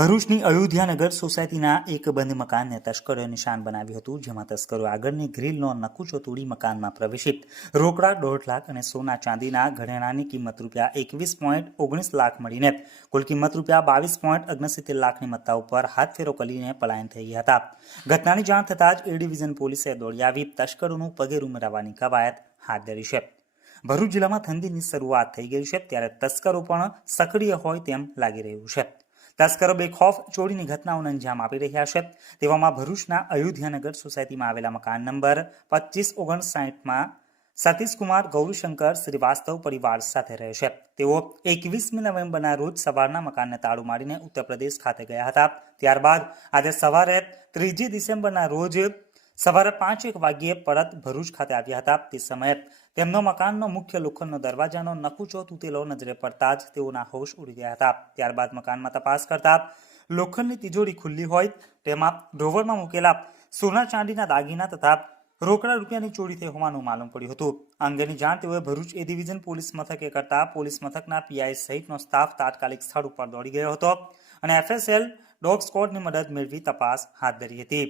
ભરૂચની અયોધ્યાનગર સોસાયટીના એક બંધ મકાનને તસ્કરોએ નિશાન બનાવ્યું હતું, જેમાં તસ્કરો આગળની ગ્રીલનો નકુચો તોડી મકાનમાં પ્રવેશિત રોકડા 1.5 લાખ અને સોના ચાંદીના ઘરેણાની કિંમત ₹21.19 લાખ મળીને કુલ કિંમત ₹22.69 લાખની મત્તા ઉપર હાથફેરો કરીને પલાયન થઈ ગયા હતા. ઘટનાની જાણ થતાં જ એ ડિવિઝન પોલીસે દોડી આવી તસ્કરોનું પગેરું મેળવવાની કવાયત હાથ ધરી છે. ભરૂચ જિલ્લામાં ઠંડીની શરૂઆત થઈ ગઈ છે, ત્યારે તસ્કરો પણ સક્રિય હોય તેમ લાગી રહ્યું છે. તસ્કરો બેખૌફ ચોરીની ઘટનાઓને અંજામ આપી રહ્યા છે. તેવામાં ભરૂચના અયોધ્યાનગર સોસાયટીમાં આવેલા મકાન નંબર 2559માં સતીશકુમાર ગૌરીશંકર શ્રીવાસ્તવ પરિવાર સાથે રહે છે. તેઓ 21મી નવેમ્બરના રોજ સવારના મકાનને તાળું મારીને ઉત્તર પ્રદેશ ખાતે ગયા હતા. ત્યારબાદ આજે સવારે 3 ડિસેમ્બરના રોજ સવારે 5:01 વાગ્યે પરત ભરૂચ ખાતે આવ્યા હતા. તે સમયે તેમનો મકાનનો મુખ્ય લોખંડનો દરવાજાનો નકુચો તૂટેલો નજરે પડતા જ તેઓના હોશ ઉડી ગયા હતા. ત્યારબાદ મકાનમાં તપાસ કરતા લોખંડની તિજોરી ખુલ્લી હોય તેમાં ડ્રોવરમાં મૂકેલા સોના ચાંદીના દાગીના તથા રોકડા રૂપિયાની ચોરી થઈ હોવાનું માલુમ પડ્યું હતું. આ અંગેની જાણ તેઓએ ભરૂચ એ ડિવિઝન પોલીસ મથકે કરતા પોલીસ મથકના પીઆઈ સહિતનો સ્ટાફ તાત્કાલિક સ્થળ ઉપર દોડી ગયો હતો અને FSL ડોગ સ્ક્વોડની મદદ મેળવી તપાસ હાથ ધરી હતી.